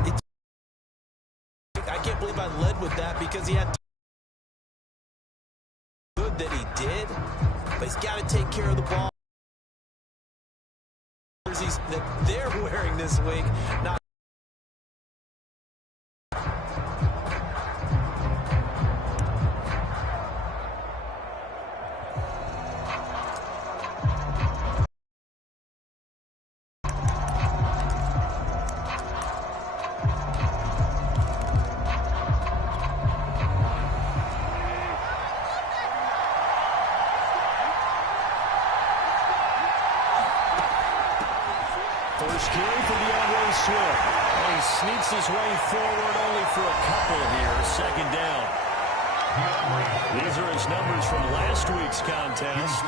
this. I can't believe I led with that because he had good that he did, but he's got to take care of the ball. That they're wearing this week, not First carry for DeAndre Swift. And he sneaks his way forward only for a couple here. Second down. These are his numbers from last week's contest.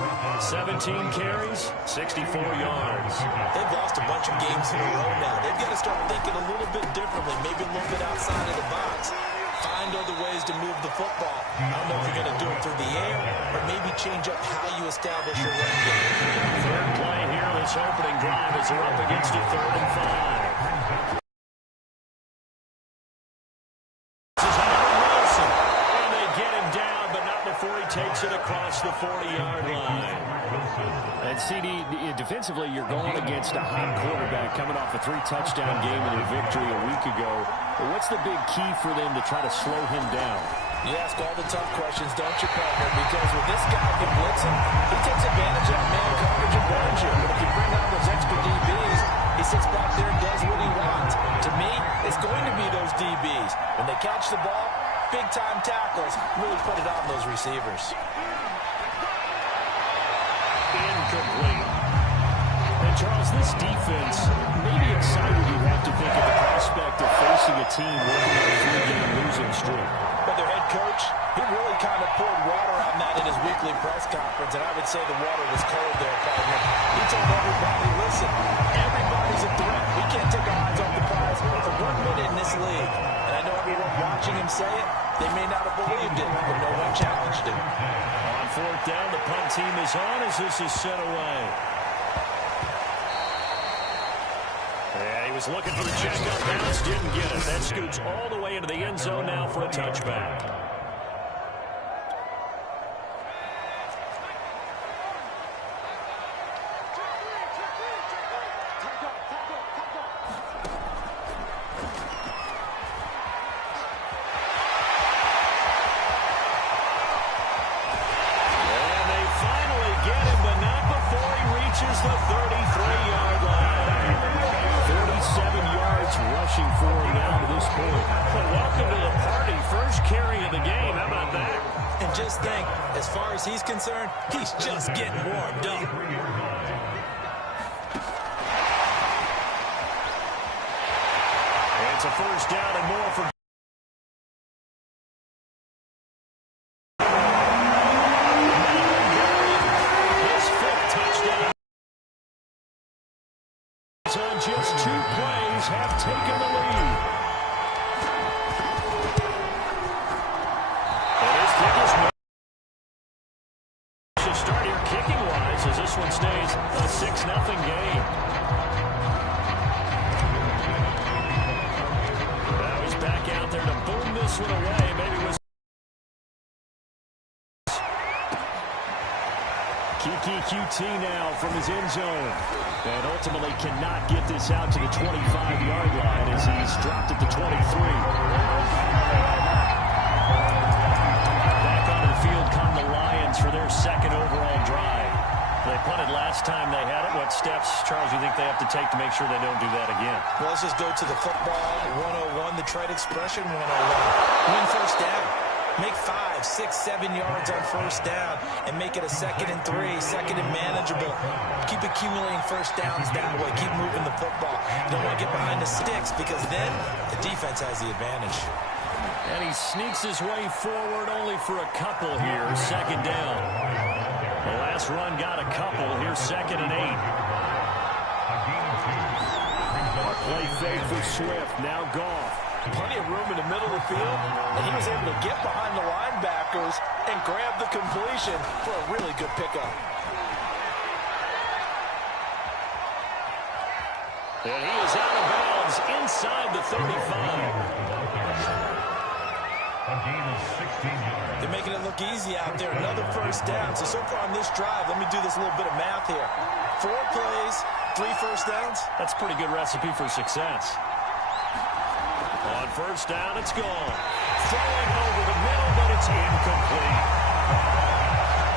17 carries, 64 yards. They've lost a bunch of games in a row now. They've got to start thinking a little bit differently, maybe a little bit outside of the box. Find other ways to move the football. I don't know if you're going to do it through the air or maybe change up how you establish your run game. Third play here, this opening drive as they're up against a 3rd and 5. And they get him down, but not before he takes it across the 40-yard line. And CD, defensively, you're going against a hot quarterback coming off a 3-touchdown game in their victory a week ago. But what's the big key for them to try to slow him down? You ask all the tough questions, don't you, partner? Because when this guy can blitz him, he takes advantage of man coverage and burns you. But if you bring out those extra DBs, he sits back there and does what he wants. To me, it's going to be those DBs. When they catch the ball, big-time tackles, really put it on those receivers. Incomplete. And, Charles, this defense may be excited you have to think of the prospect of facing a team working on a 3-game losing streak. But their head coach, he really kind of poured water on that in his weekly press conference, and I would say the water was cold there, partner. He told everybody, listen, everybody's a threat. We can't take our eyes off the prize for 1 minute in this league. And I know everyone watching him say it, they may not have believed it, but no one challenged him. On 4th down, the punt team is on as this is sent away. Yeah, he was looking for the check-up bounce, didn't get it. That scoots all the way into the end zone now for a touchback. And they finally get him, but not before he reaches the 33-yard line. 37 yards rushing for him now to this point. But welcome to the party. First carry of the game. How about that? And just think, as far as he's concerned, he's just getting warmed up. It's a first down and more for his 5th touchdown. On just 2 plays have taken the lead. And his kick is should start here kicking-wise as this one stays a 6-0 game. Now he's back out there to boom this one away. Maybe it was Kiki QT now from his end zone. And ultimately cannot get this out to the 25-yard line as he's dropped at the 23. Back onto the field come the Lions for their 2nd overall drive. They punted last time they had it. What steps, Charles, you think they have to take to make sure they don't do that again? Well, let's just go to the football 101, the trade expression 101. Win first down. Make 5, 6, 7 yards on first down and make it a 2nd and 3, 2nd and manageable. Keep accumulating first downs that way. Keep moving the football. You don't want to get behind the sticks because then the defense has the advantage. And he sneaks his way forward only for a couple here. 2nd down. The last run got a couple. Here's 2nd and 8. Play fake for Swift. Now Goff. Plenty of room in the middle of the field, and he was able to get behind the linebackers and grab the completion for a really good pickup. And he is out of bounds inside the 35. They're making it look easy out there. Another first down. So far on this drive, let me do this little bit of math here. 4 plays, 3 first downs. That's a pretty good recipe for success. On first down, it's gone. Throwing over the middle, but it's incomplete.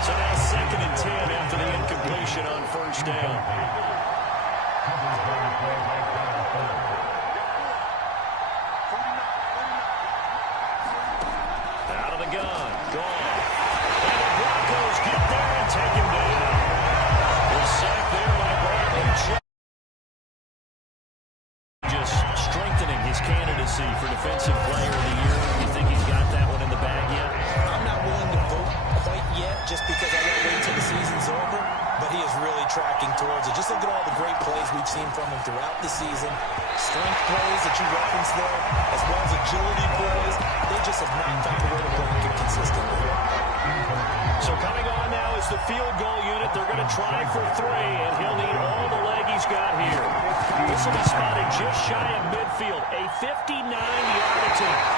So now 2nd and 10 after the incompletion on first down. Out of the gun. Gone. And the Broncos get there and take him down. The sack there by Bradley. Just strengthening his candidacy for Defensive Player of the Year. You think he's got that one in the bag yet? I'm not willing to vote quite yet just because I got to wait until the season's over. But he is really tracking towards it. Just look at all the great plays we've seen from him throughout the season. Strength plays that you referenced there, as well as agility plays. They just have not found a way to block it consistently. So coming on now is the field goal unit. They're going to try for 3, and he'll need all the leg he's got here. This will be spotted just shy of midfield. A 59-yard attempt.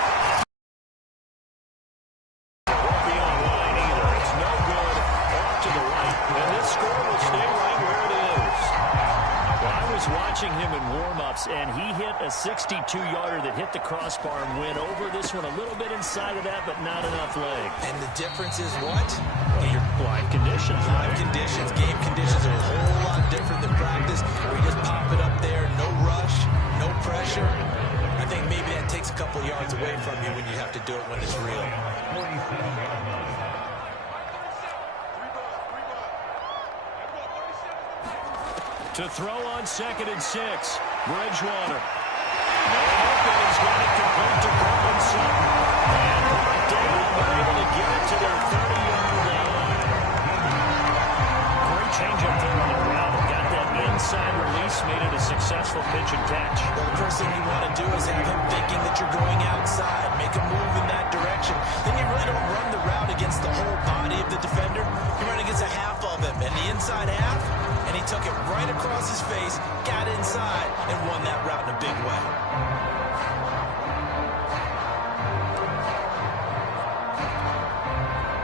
Watching him in warm-ups, and he hit a 62-yarder that hit the crossbar and went over. This one a little bit inside of that, but not enough leg. And the difference is what? Well, your live conditions. Live conditions, game conditions are a whole lot different than practice. We just pop it up there, no rush, no pressure. I think maybe that takes a couple yards away from you when you have to do it when it's real. To throw on 2nd and 6. Bridgewater. He's got it complete to Courtland Sutton. And brought down. They're able to get it to their 30-yard line. Great change-up there on the ground. Got that inside release. Made it a successful pitch and catch. Well, the first thing you want to do is have him thinking that you're going outside. Make a move in that direction. Then you really don't run the route against the whole body of the defender. You run against a half of him. And the inside half, and he took it right across his face, got inside, and won that route in a big way.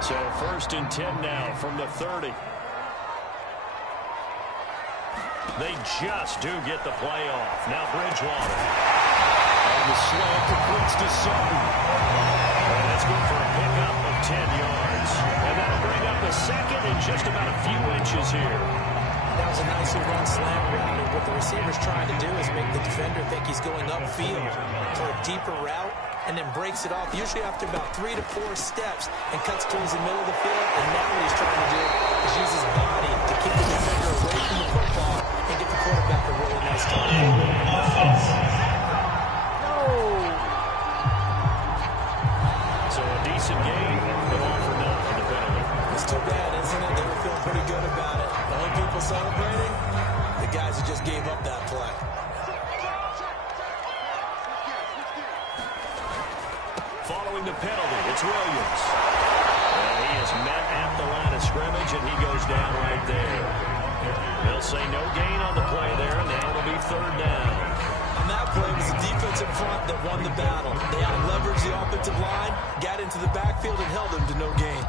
So 1st and 10 now from the 30. They just do get the play off. Now Bridgewater. And the slant completes to Sutton. And that's good for a pickup of 10 yards. And that'll bring up a 2nd and just about a few inches here. That was a nicely run slant route. What the receiver's trying to do is make the defender think he's going upfield for a deeper route and then breaks it off, usually after about 3 to 4 steps, and cuts towards the middle of the field. And now what he's trying to do is use his body to keep the defender away from the football and get the quarterback a really nice target. So a decent game, but all for nothing, the penalty. It's too bad, isn't it? They were feeling pretty good about it. The only people celebrating, the guys who just gave up that play. Following the penalty, it's Williams. And he is met at the line of scrimmage, and he goes down right there. They'll say no gain on the play there, and now it'll be 3rd down. On that play, it was the defensive front that won the battle. They out-leveraged the offensive line, got into the backfield, and held him to no gain.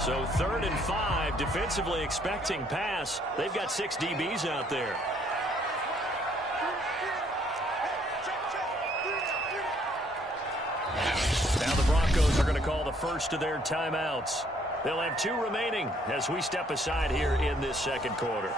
So 3rd and 5, defensively expecting pass. They've got 6 DBs out there. Now the Broncos are going to call the first of their timeouts. They'll have 2 remaining as we step aside here in this 2nd quarter.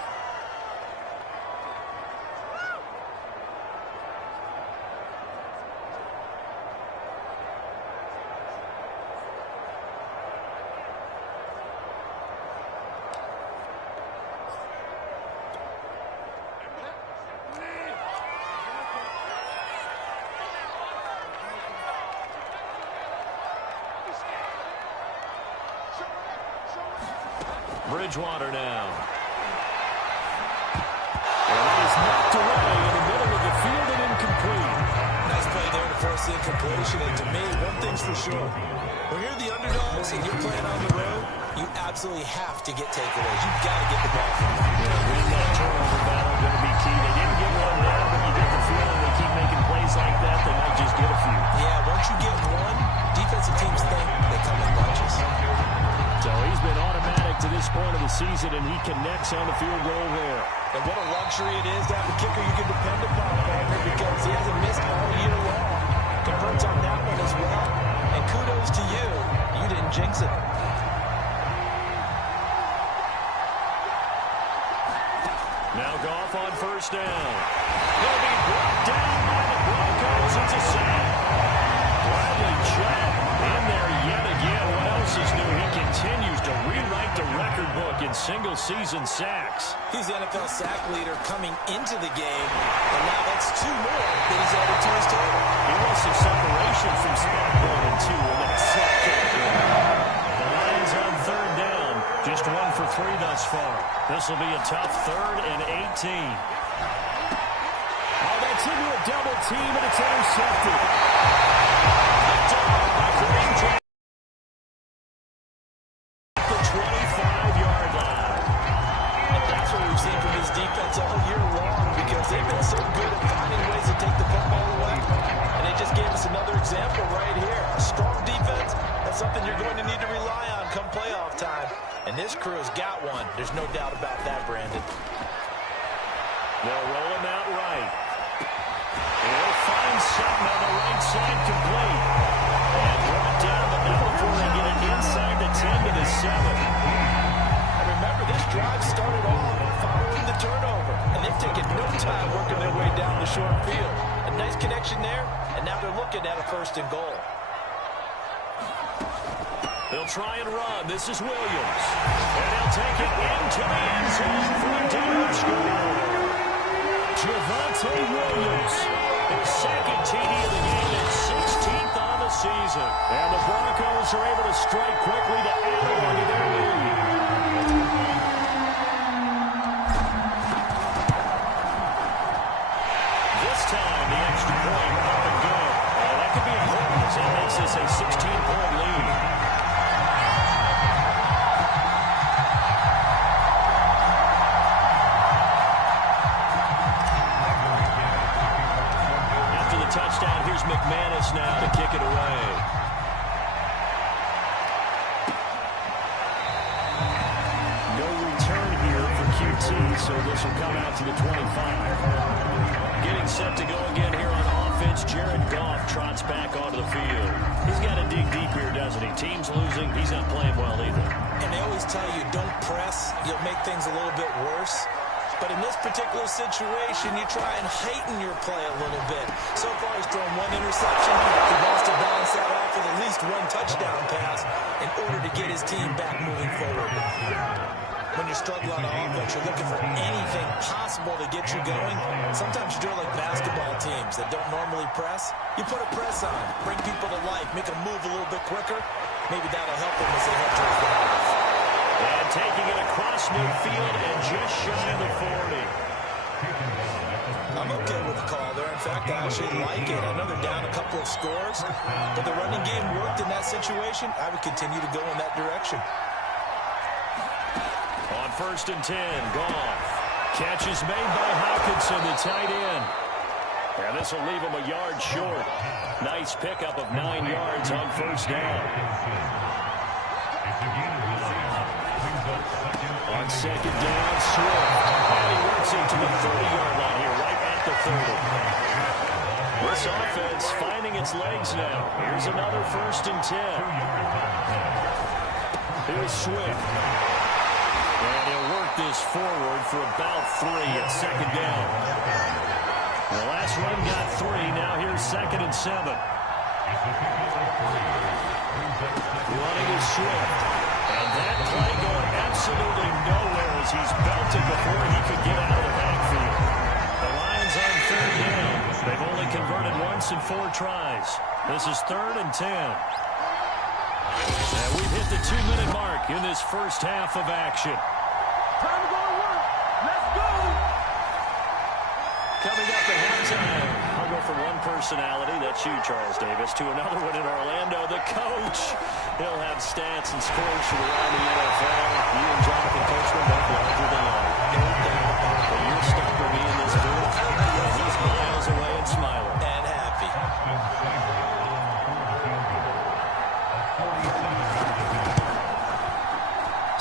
Bridgewater now. And it is knocked away in the middle of the field and incomplete. Nice play there to force close incompletion. And to me, one thing's for sure. When you're the underdogs and you're playing on the road, you absolutely have to get takeaways. You've got to get the ball from them. Win that turnover battle going to be key. They didn't get one now, but you get the feeling they keep making plays like that, they might just get a few. Yeah, once you get one, defensive teams think they come in bunches. So he's been automatic to this point of the season, and he connects on the field goal there. And what a luxury it is to have a kicker you can depend upon, partner, because he hasn't missed all year long. Converts on that one as well. And kudos to you. You didn't jinx it. Now Goff on first down. He'll be brought down by the Broncos. It's a sack. Bradley Chubb in there yet again. What else is new? He continues to rewrite the record book in single-season sacks. He's the NFL sack leader coming into the game, and now that's 2 more that he's added to his total. He wants some separation from spot 1 and 2 in that sack category. The Lions on third down. Just 1 for 3 thus far. This will be a tough 3rd and 18. Oh, that's into a double team, and it's intercepted. By Kareem Jackson. The 25-yard line. And that's what we've seen from his defense all year long, because they've been so good at finding ways to take the football away. And they just gave us another example right here. A strong defense, that's something you're going to need to rely on come playoff time. And this crew has got one. There's no doubt about that, Brandon. They'll roll him out right. He'll find something on the right side complete. And brought down, but not before they get it inside the 10 to the 7. And remember, this drive started off following the turnover. And they've taken no time working their way down the short field. A nice connection there, and now they're looking at a 1st and goal. They'll try and run. This is Williams. And he'll take it into the end zone for a down score. Javonte Williams, his 2nd TD of the game and 16th on the season. And the Broncos are able to strike quickly to add on to their lead. This time, the extra point up and good. Oh, that could be important as that makes this a 16-point lead. Touchdown. Here's McManus now to kick it away. No return here for QT, so this will come out to the 25. Getting set to go again here on offense. Jared Goff trots back onto the field. He's got to dig deep here, doesn't he? Team's losing. He's not playing well either. And they always tell you, don't press. You'll make things a little bit worse. But in this particular situation, you try and heighten your play a little bit. So far, he's thrown 1 interception. He wants to balance that off with at least 1 touchdown pass in order to get his team back moving forward. When you're struggling on offense, you're looking for anything possible to get you going. Sometimes you do it like basketball teams that don't normally press. You put a press on, bring people to life, make them move a little bit quicker. Maybe that'll help them as they head towards the half. And taking it across midfield and just shy of the 40. I'm okay with the call there. In fact, I actually like it. I know they're down a couple of scores, but the running game worked in that situation. I would continue to go in that direction. On 1st and 10, Goff. Catch is made by Hawkinson, the tight end. And this will leave him a yard short. Nice pickup of 9 yards on 1st down. On 2nd down, Swift. And he works into the 30-yard line here, right at the 30. This offense finding its legs now. Here's another 1st and 10. Here's Swift. And he'll work this forward for about 3 at 2nd down. The last run got 3. Now here's 2nd and 7. Running is Swift. And that play going absolutely nowhere as he's belted before he could get out of the backfield. The Lions on 3rd down. They've only converted once in 4 tries. This is 3rd and 10. And we've hit the 2-minute mark in this first half of action. Time to go to work. Let's go. Coming up at halftime, I'll go for from one personality, that's you, Charles Davis, to another one in Orlando. The coach, he'll have stats and scores from around the NFL. You and Jonathan Coachman both larger than life. But you're stuck with me in this booth. He's miles away and smiling. And happy.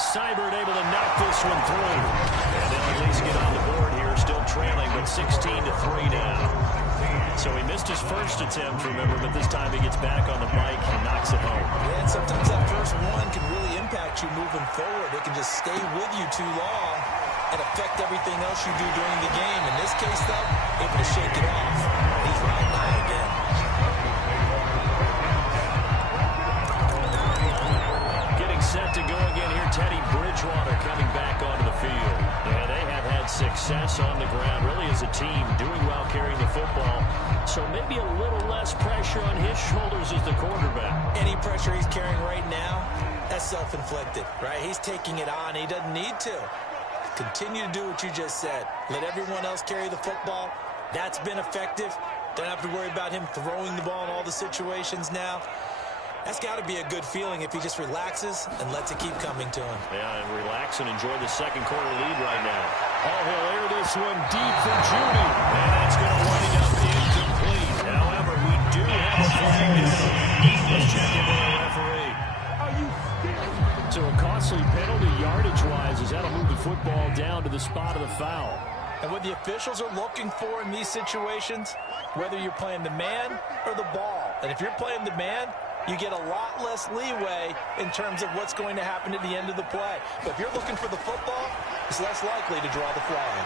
Seibert able to knock this one through. And they'll at least get on the board here, still trailing, but 16-3 now. So he missed his first attempt, remember, but this time he gets back on the bike and knocks it home. Yeah, and sometimes that first one can really impact you moving forward. It can just stay with you too long and affect everything else you do during the game. In this case, though, able to shake it off. He's riding high again. Set to go again here. Teddy Bridgewater coming back onto the field. Yeah, they have had success on the ground, really as a team, doing well carrying the football. So maybe a little less pressure on his shoulders as the quarterback. Any pressure he's carrying right now, that's self-inflicted, right? He's taking it on. He doesn't need to. Continue to do what you just said. Let everyone else carry the football. That's been effective. Don't have to worry about him throwing the ball in all the situations now. That's got to be a good feeling if he just relaxes and lets it keep coming to him. Yeah, and relax and enjoy the second quarter lead right now. Oh, he'll air this one deep for Judy. And that's going to wind up incomplete. However, we do have a flag down. Let's check in with the referee. So a costly penalty yardage-wise as that'll move the football down to the spot of the foul. And what the officials are looking for in these situations, whether you're playing the man or the ball. And if you're playing the man, you get a lot less leeway in terms of what's going to happen at the end of the play. But if you're looking for the football, it's less likely to draw the flag.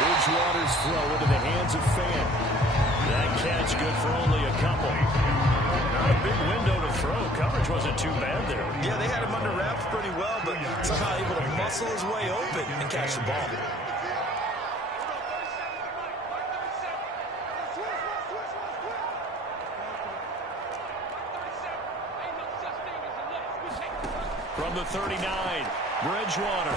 Bridgewater's throw into the hands of Fan. That catch good for only a couple. Not a big window to throw. Coverage wasn't too bad there. Yeah, they had him under wraps pretty well, but somehow able to muscle his way open and catch the ball. From the 39, Bridgewater.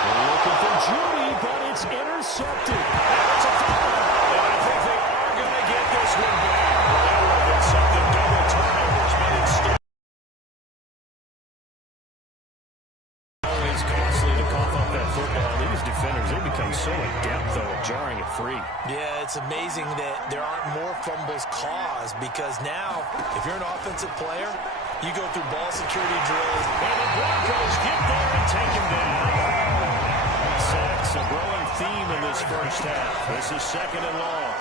They're looking for Judy, but it's intercepted. And it's a foul. And I think they are going to get this one back. That would have been something. Double turnovers, but instead. Always costly to cough up that football. These defenders, they become so adept, though, at jarring it free. Yeah, it's amazing that there aren't more fumbles caused because now, if you're an offensive player, you go through ball security drills. And the Broncos get there and take him down. Sacks, a growing theme in this first half. This is second and long.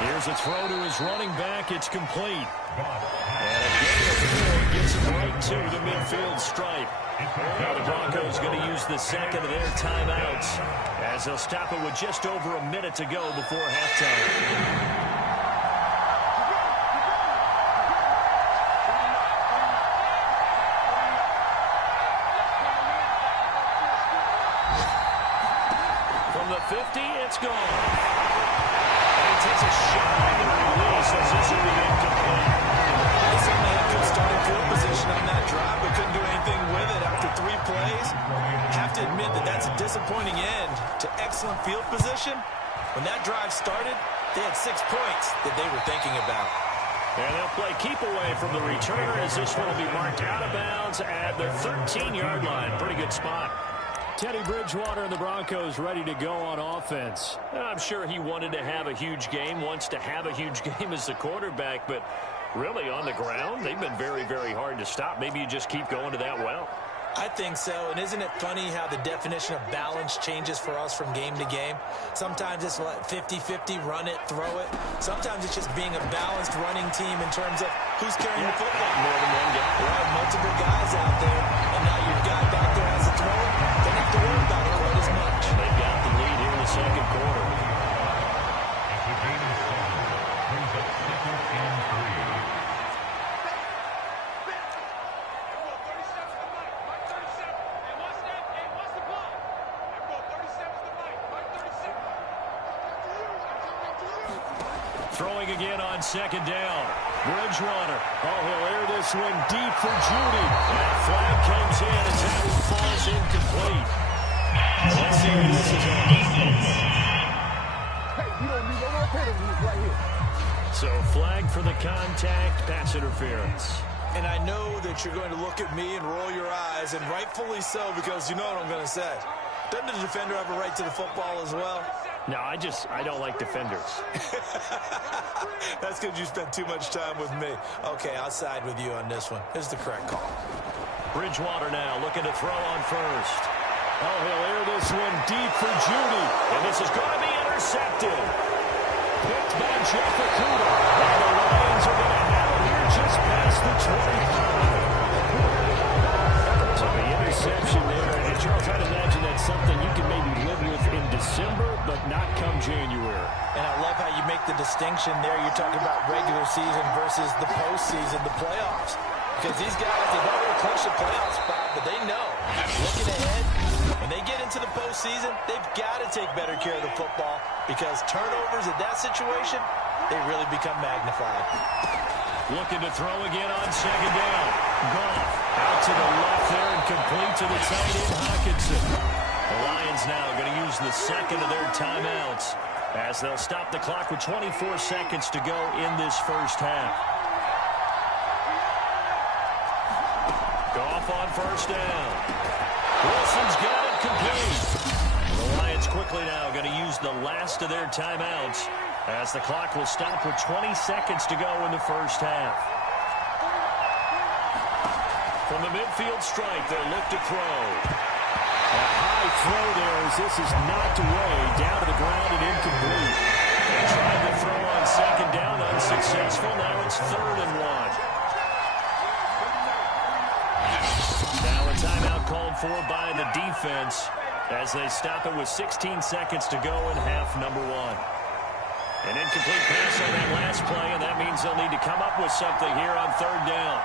Here's a throw to his running back. It's complete. And a gain of 4 gets him right to the midfield stripe. Now the Broncos going to use the second of their timeouts as they'll stop it with just over a minute to go before halftime. From the 50, it's gone. And he takes a shot at the release as this will be incomplete. They certainly had good starting field position on that drive, but couldn't do anything with it after 3 plays. Have to admit that that's a disappointing end to excellent field position. When that drive started, they had 6 points that they were thinking about. And they'll play keep away from the returner as this one will be marked out of bounds at the 13-yard line. Pretty good spot. Teddy Bridgewater and the Broncos ready to go on offense. I'm sure he wanted to have a huge game, wants to have a huge game as the quarterback, but really on the ground, they've been very, very hard to stop. Maybe you just keep going to that well. I think so, and isn't it funny how the definition of balance changes for us from game to game? Sometimes it's 50-50, run it, throw it. Sometimes it's just being a balanced running team in terms of who's carrying the football. More than one guy. Right, multiple guys out there, and now your guy back there has to throw it. Don't have to worry about it quite as much. They've got the lead here in the second quarter. Throwing again on second down. Bridgewater. Oh, he'll air this one deep for Judy. That flag comes in as that one falls incomplete. Let's see who this is on. So flag for the contact, pass interference. And I know that you're going to look at me and roll your eyes, and rightfully so, because you know what I'm going to say. Doesn't the defender have a right to the football as well? No, I don't like defenders. That's because you spent too much time with me. Okay, I'll side with you on this one. Here's the correct call. Bridgewater now looking to throw on first. Oh, he'll air this one deep for Judy. And this is going to be intercepted. Picked by Jeff Okuda. And the Lions are going to have it here just past the 25. So the interception there. And Charles, I'd imagine that's something you can maybe live with in December, but not come January. And I love how you make the distinction there. You're talking about regular season versus the postseason, the playoffs. Because these guys, they've already clinched a playoff spot, but they know, looking ahead, when they get into the postseason, they've got to take better care of the football because turnovers in that situation, they really become magnified. Looking to throw again on second down. Goff out to the left there and complete to the tight end, Hawkinson. The Lions now going to use the second of their timeouts as they'll stop the clock with 24 seconds to go in this first half. Goff on first down. Wilson's got it complete. The Lions quickly now going to use the last of their timeouts as the clock will stop with 20 seconds to go in the first half. From the midfield stripe, they'll look to throw. A high throw there as this is knocked away, down to the ground and incomplete. They tried to throw on second down, unsuccessful. Now it's 3rd and 1. Now a timeout called for by the defense as they stop it with 16 seconds to go in half number 1. An incomplete pass on that last play, and that means they'll need to come up with something here on 3rd down.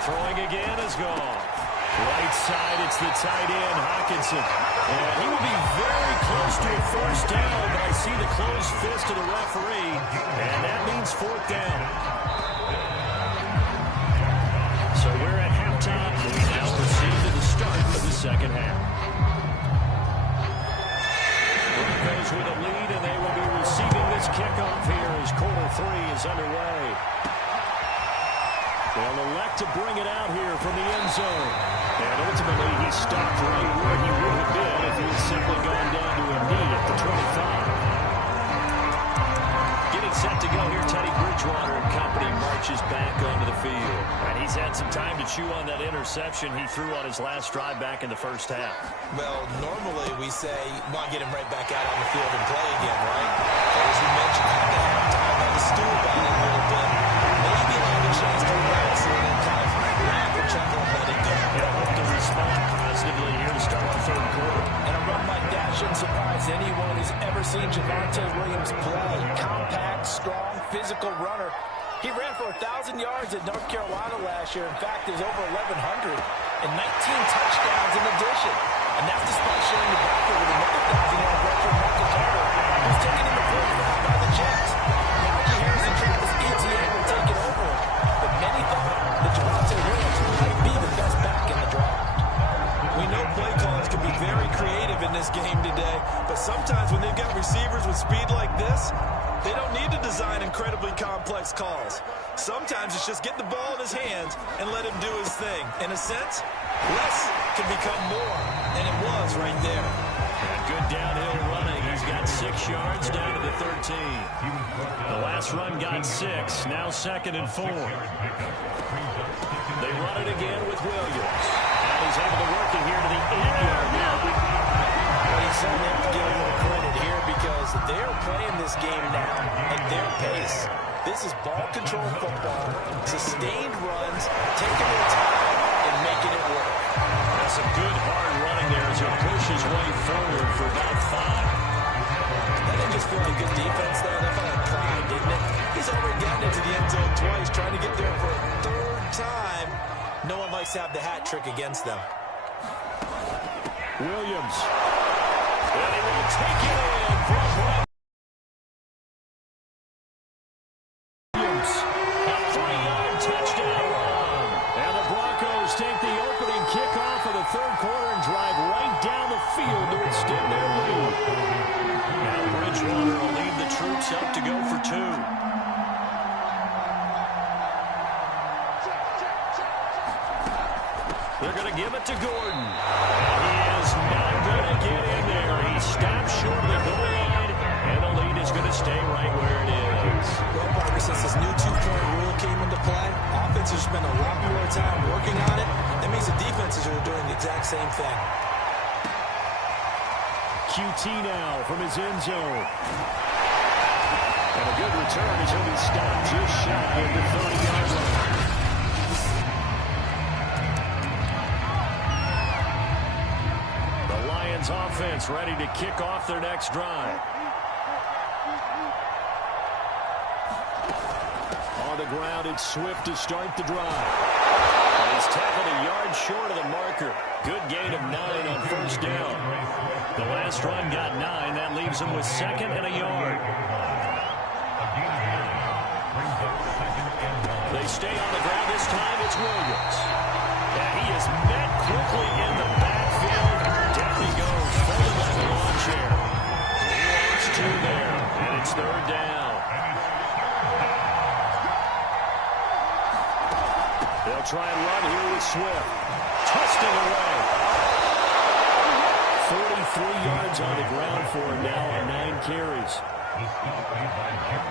Throwing again is gone. Right side, it's the tight end, Hawkinson. And he will be very close to a first down, but I see the closed fist of the referee, and that means 4th down. So we're at halftime. We now proceed to the start of the second half. Broncos with a lead, and they will be receiving this kickoff here as quarter 3 is underway. They'll elect to bring it out here from the end zone. And ultimately, he stopped right where he would have been if he had simply gone down to a knee at the 25. Getting set to go here, Teddy Bridgewater and company marches back onto the field. And he's had some time to chew on that interception he threw on his last drive back in the first half. Well, normally we say, want to get him right back out on the field and play again, right? But as we mentioned, at the halftime, on the stool about it a little bit. Maybe he'll have a chance to relax and kind of laugh and chuckle and let it go. He'll hope to respond positively here to start the 3rd quarter. And a run like that shouldn't surprise anyone who's ever seen Javonte Williams play. Compact, strong, physical runner. He ran for 1,000 yards at North Carolina last year. In fact, there's over 1,100 and 19 touchdowns in addition. And that's despite sharing the backfield with another 1,000-yard rusher, Michael Carter, who's taken in the 4th round by the Jets. Najee Harris and Travis Etienne were taking over him. But many thought that Javonte Williams might be the best back in the draft. We know play callers can be very creative in this game today, but sometimes when they've got receivers with speed like this, they don't need to design incredibly complex calls. Sometimes it's just get the ball in his hands and let him do his thing. In a sense, less can become more, and it was right there. And good downhill running. He's got 6 yards down to the 13. The last run got 6. Now 2nd and 4. They run it again with Williams. And he's able to work it here to the 8-yard line. Well, you certainly have to give him a little credit here because they're playing this game now at their pace. This is ball control football, sustained runs, taking their time and making it work. That's some good hard running there as he pushes way forward for about 5. That didn't just feel like good defense there. That felt like pride, didn't it? He's already gotten into the end zone twice, trying to get there for a 3rd time. No one likes to have the hat trick against them. Williams. And he will take it in from Williams. A 3-yard touchdown run. And the Broncos take the opening kickoff of the 3rd quarter and drive right to give it to Gordon. And he is not going to get in there. He stops short of the goal line, and the lead is going to stay right where it is. Well, Parker, since this new two-point rule came into play, offenses spend a lot more time working on it. That means the defenses are doing the exact same thing. QT now from his end zone. And a good return as he'll be stopped just shy of the 30-yard line. The Lions offense ready to kick off their next drive. On the ground, it's Swift to start the drive. And he's tackled a yard short of the marker. Good gain of 9 on first down. The last run got 9. That leaves him with 2nd and a yard. They stay on the ground this time. It's Williams. And he is met quickly in the backfield. Down he goes, folded like a lawn chair. He wants 2 there, and it's 3rd down. They'll try and run here with Swift. Twisting away. 43 yards on the ground for him now on 9 carries.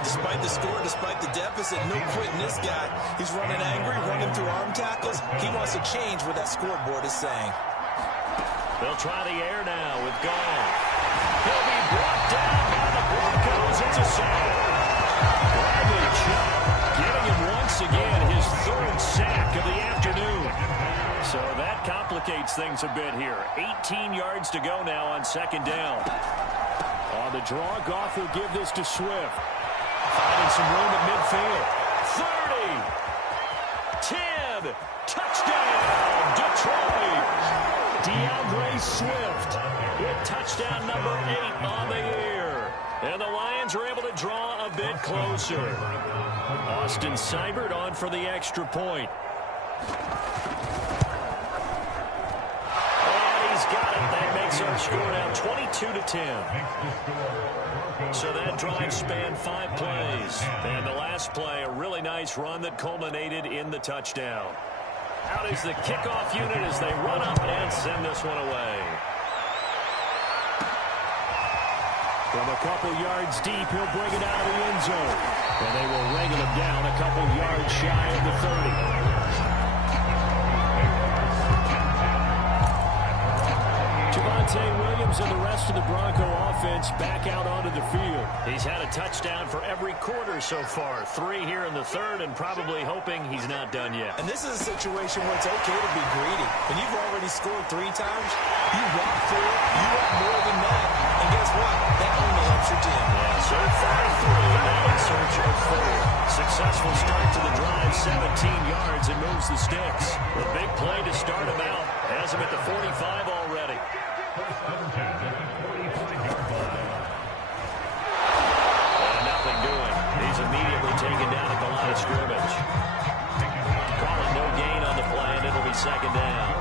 Despite the score, despite the deficit, no quitting this guy. He's running angry, running through arm tackles. He wants to change what that scoreboard is saying. They'll try the air now with Gall. He'll be brought down by the Broncos. It's a sack. Bradley Chubb getting him once again his 3rd sack of the afternoon. So that complicates things a bit here. 18 yards to go now on 2nd down. On the draw, Goff will give this to Swift. Finding some room at midfield. 30. 10. Touchdown, Detroit. DeAndre Swift with touchdown number 8 on the year. And the Lions are able to draw a bit closer. Austin Seibert on for the extra point. Got it. That makes our score now 22-10. So that drive spanned 5 plays. And the last play, a really nice run that culminated in the touchdown. Out is the kickoff unit as they run up and send this one away. From a couple yards deep, he'll bring it out of the end zone. And they will wrangle him down a couple yards shy of the 30. Williams and the rest of the Bronco offense back out onto the field. He's had a touchdown for every quarter so far. 3 here in the 3rd, and probably hoping he's not done yet. And this is a situation where it's okay to be greedy. When you've already scored 3 times, you want 4, you want more than that. And guess what? That only helps your team. Yeah, so far 3, now in search of 4. Successful start to the drive, 17 yards, and moves the sticks. A big play to start him out. Has him at the 45 already. Nothing doing. He's immediately taken down at the line of scrimmage. Calling no gain on the play, and it'll be 2nd down.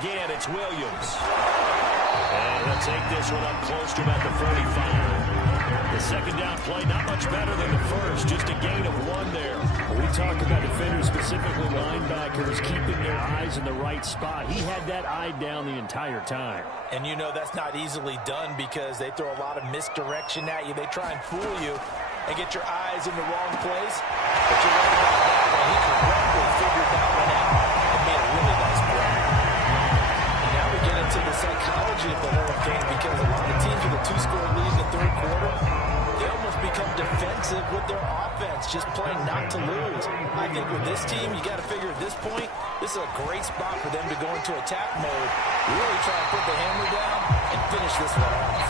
Again, it's Williams. And he'll take this one up close to about the 45. The 2nd down play, not much better than the first, just a gain of 1 there. We talk about defenders, specifically linebackers, keeping their eyes in the right spot. He had that eye down the entire time. And you know that's not easily done because they throw a lot of misdirection at you. They try and fool you and get your eyes in the wrong place. But you're right about that one. He correctly figured that one out and made a really nice play. And now we get into the psychology of the whole game because a lot of teams with a 2-score lead in the 3rd quarter, they almost become defensive with their offense, just playing not to lose. I think with this team, you got to figure at this point, this is a great spot for them to go into attack mode, really try to put the hammer down and finish this one off.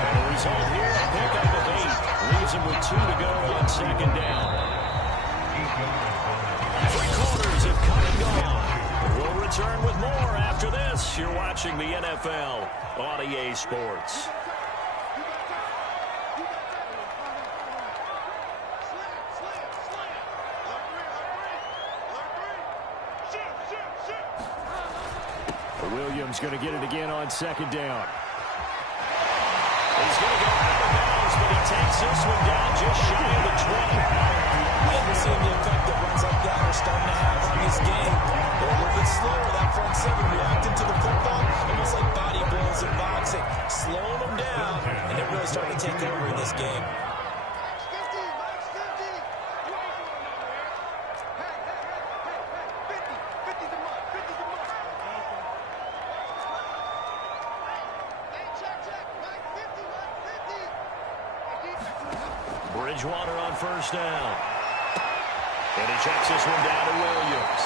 And the result here, a pickup of 8. Leaves him with 2 to go on 2nd down. 3 quarters have come and gone. We'll return with more after this. You're watching the NFL on EA Sports. Williams going to get it again on 2nd down. He's going to go out of bounds, but he takes this one down just shy of the 20. And we're seeing the effect that runs like that are starting to have on this game. They're a little bit slower, that front seven, reacting to the football, almost like body blows in boxing, slowing them down, and they're really starting to take over in this game. Bridgewater on first down. And he checks this one down to Williams.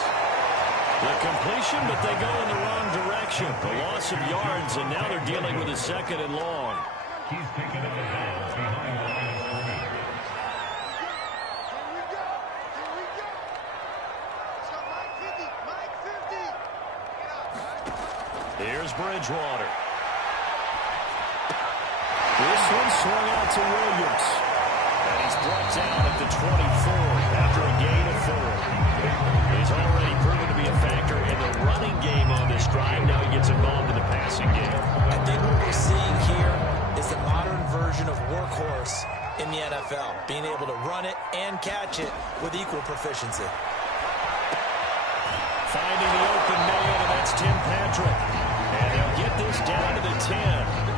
The completion, but they go in the wrong direction. The loss of yards, and now they're dealing with a second and long. He's picking up the ball behind the line of scrimmage. Here's Bridgewater. This one swung out to Williams. And he's brought down at the 24 after a gain of 4. He's already proven to be a factor in the running game on this drive. Now he gets involved in the passing game. I think what we're seeing here is the modern version of workhorse in the NFL, being able to run it and catch it with equal proficiency. Finding the open man, and that's Tim Patrick. And they'll get this down to the 10.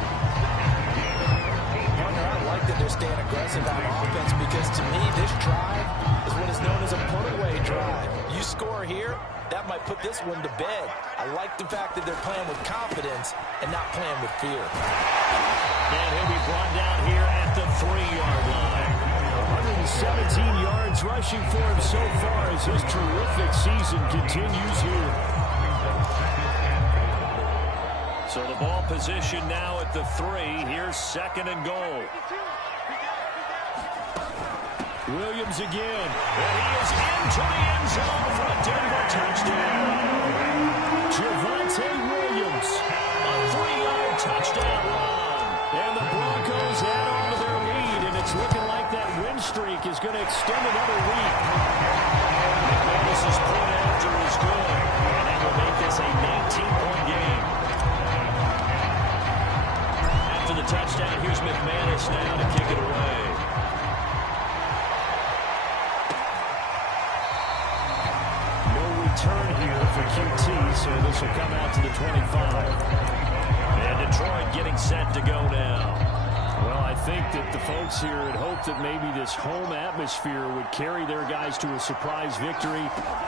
I like that they're staying aggressive on offense because, to me, this drive is what is known as a put-away drive. You score here, that might put this one to bed. I like the fact that they're playing with confidence and not playing with fear. And he'll be brought down here at the 3-yard line. 117 yards rushing for him so far as his terrific season continues here. So the ball position now at the 3. Here's second and goal. Williams again. And he is into the end zone for a Denver touchdown. Javonte Williams. A 3-yard touchdown run. And the Broncos add on to their lead. And it's looking like that win streak is going to extend another week. McManus's point after is good. And that will make this a 19-point game. After the touchdown, here's McManus now to kick it away. No return here for QT, so this will come out to the 25. And Detroit getting set to go now. Well, I think that the folks here had hoped that maybe this home atmosphere would carry their guys to a surprise victory,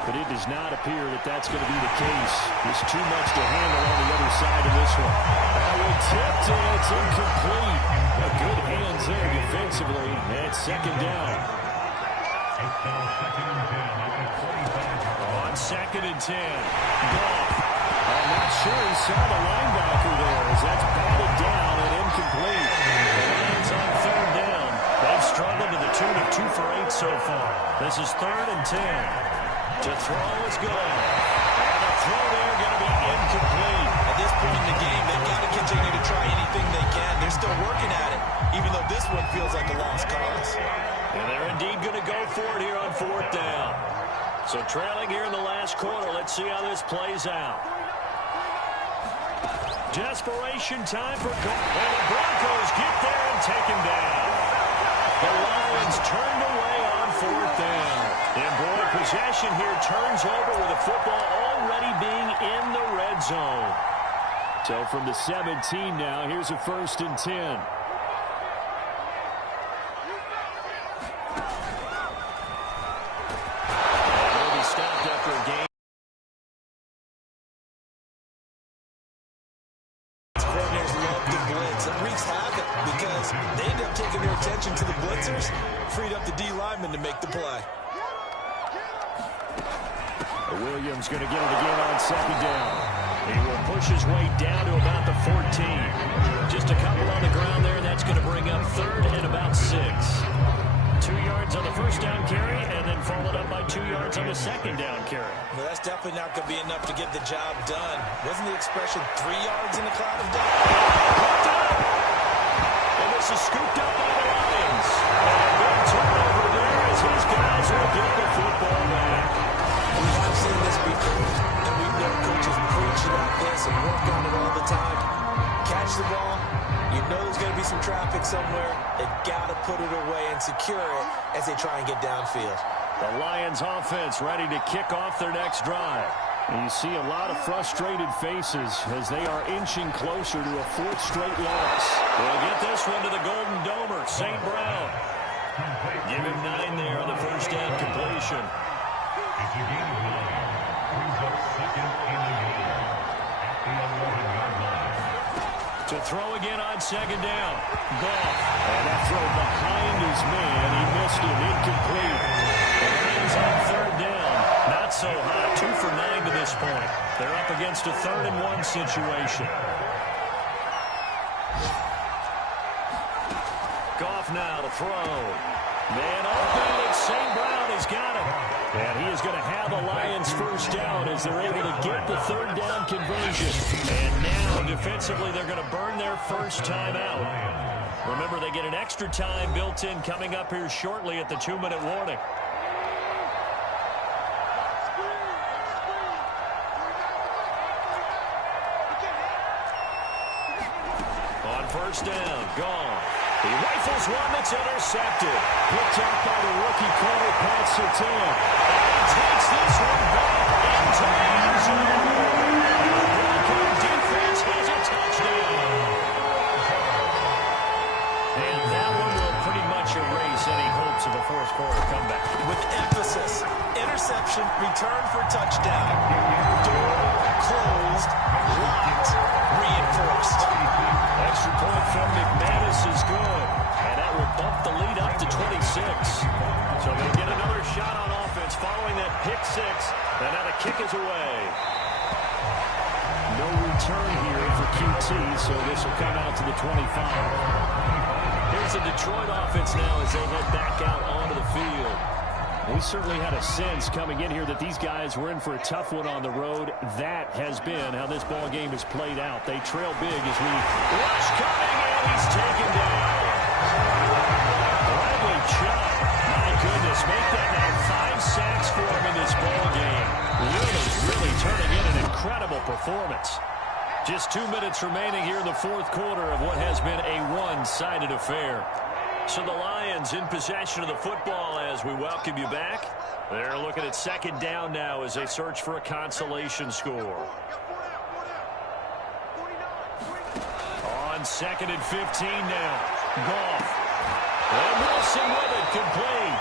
but it does not appear that that's going to be the case. There's too much to handle on the other side of this one. That one tipped, and it's incomplete. A good hands there defensively, and it's second down. On second and 10. Goff. I'm not sure he saw the linebacker there as that's batted down and incomplete. The Lions on third down. They've struggled to the tune of 2 for 8 so far. This is third and 10. To throw is good. And the throw there going to be incomplete. At this point in the game, they've got to continue to try anything they can. They're still working at it, even though this one feels like a lost cause. And they're indeed going to go for it here on fourth down. So trailing here in the last quarter. Let's see how this plays out. Desperation time for goal. And the Broncos get there and take him down. The Lions turned away on fourth down. And boy, possession here turns over with the football already being in the red zone. So from the 17 now, here's a first and 10. To the blitzers, freed up the D lineman to make the play. Williams going to get it again on second down. He will push his way down to about the 14. Just a couple on the ground there. That's going to bring up third and about 6. 2 yards on the first down carry, and then followed up by 2 yards on the second down carry. Well, that's definitely not going to be enough to get the job done. Wasn't the expression 3 yards in the cloud of death? And this is scooped up by the Lions. And a big turnover there as his guys will get the football back. We have seen this before, and we've known coaches preach about this and work on it all the time. Catch the ball. You know there's going to be some traffic somewhere. They've got to put it away and secure it as they try and get downfield. The Lions offense ready to kick off their next drive. And you see a lot of frustrated faces as they are inching closer to a fourth straight loss. They'll get this one to the Golden Domer, St. Brown. Give him 9 there on the first down completion. It's a gain of 9. Brings up second in the game at the 11-yard line. To throw again on second down. Goff. And that throw behind his man. He missed it. Incomplete. The Lions on third down. Not so hot. 2 for 9 to this point. They're up against a 3rd and 1 situation. Goff now to throw. Man open, and St. Brown has got it. And he is going to have a Lions first down as they're able to get the 3rd down conversion. And now, defensively, they're going to burn their first time out. Remember, they get an extra time built in coming up here shortly at the 2-minute warning. On first down, gone. He rifles one that's intercepted. Picked up by the rookie corner, Pat Surtain. And he takes this one back into the end zone. The Bronco defense has a touchdown. And that one will pretty much erase any hopes of a fourth quarter comeback. With emphasis, interception, return for touchdown. Door closed, locked, reinforced. Extra point from McManus is good. And that will bump the lead up to 26. So they'll get another shot on offense following that pick 6. And now the kick is away. No return here for QT, so this will come out to the 25. Here's the Detroit offense now as they head back out onto the field. We certainly had a sense coming in here that these guys were in for a tough one on the road. That has been how this ball game has played out. They trail big as we rush coming, and he's taken down. Bradley Chubb, my goodness, make that now 5 sacks for him in this ball game. Really turning in an incredible performance. Just 2 minutes remaining here in the fourth quarter of what has been a one-sided affair. So the Lions in possession of the football as we welcome you back. They're looking at second down now as they search for a consolation score. On 2nd and 15 now. Goff. And Wilson with it, complete.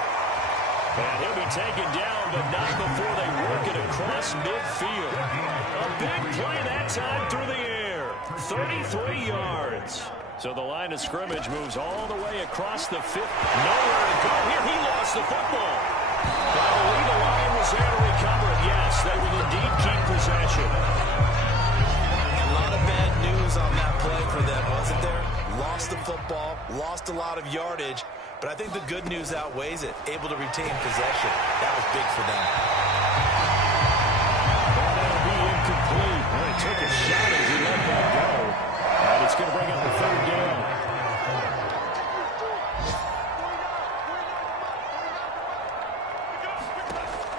And he'll be taken down, but not before they work it across midfield. A big play that time through the air. 33 yards. So the line of scrimmage moves all the way across the 5th. Nowhere to go here. He lost the football. I believe the line was there to recover it. Yes, they will indeed keep possession. A lot of bad news on that play for them, wasn't there? Lost the football, lost a lot of yardage, but I think the good news outweighs it. Able to retain possession. That was big for them. That'll be incomplete. Well, he took a shot as he let that go. And it's going to bring up the 3rd down.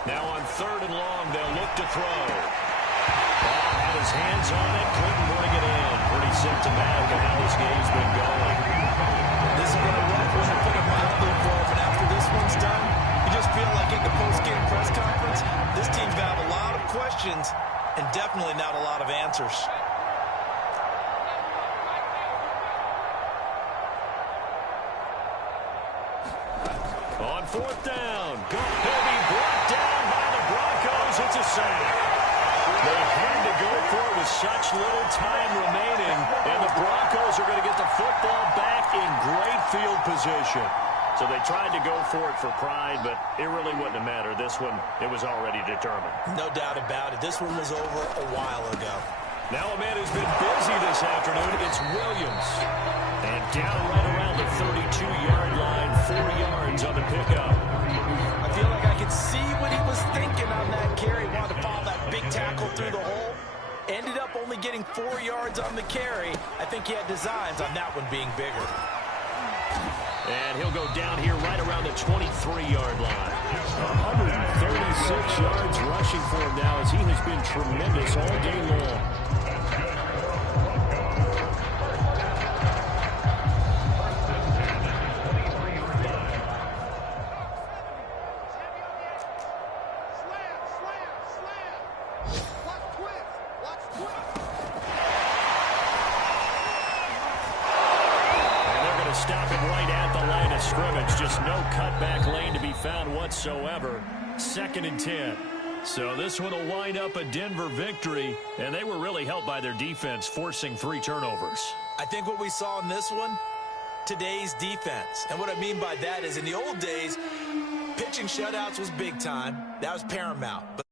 Now on 3rd and long, they'll look to throw. Ball had his hands on it, couldn't bring it in. Pretty symptomatic of how this game's been going. This has been a rough one to put it mildly for him, but after this one's done, you just feel like in the post-game press conference, this team's got a lot of questions and definitely not a lot of answers. On 4th down, he'll be brought down by the Broncos. It's a sack. They had to go for it with such little time remaining, and the Broncos are going to get the football back in great field position. So they tried to go for it for pride, but it really wouldn't have mattered. This one, it was already determined. No doubt about it. This one was over a while ago. Now a man who's been busy this afternoon, it's Williams. And down right around the 32-yard line, 4 yards on the pickup. I feel like I could see what he was thinking on that carry. Wanted to follow that big tackle through the hole. Ended up only getting 4 yards on the carry. I think he had designs on that one being bigger. And he'll go down here right around the 23-yard line. 136 yards rushing for him now as he has been tremendous all game long. stop him right at the line of scrimmage. Just no cutback lane to be found whatsoever. 2nd and 10. So this one will wind up a Denver victory, and they were really helped by their defense, forcing 3 turnovers. I think what we saw in this one, today's defense. And what I mean by that is in the old days, pitching shutouts was big time. That was paramount. But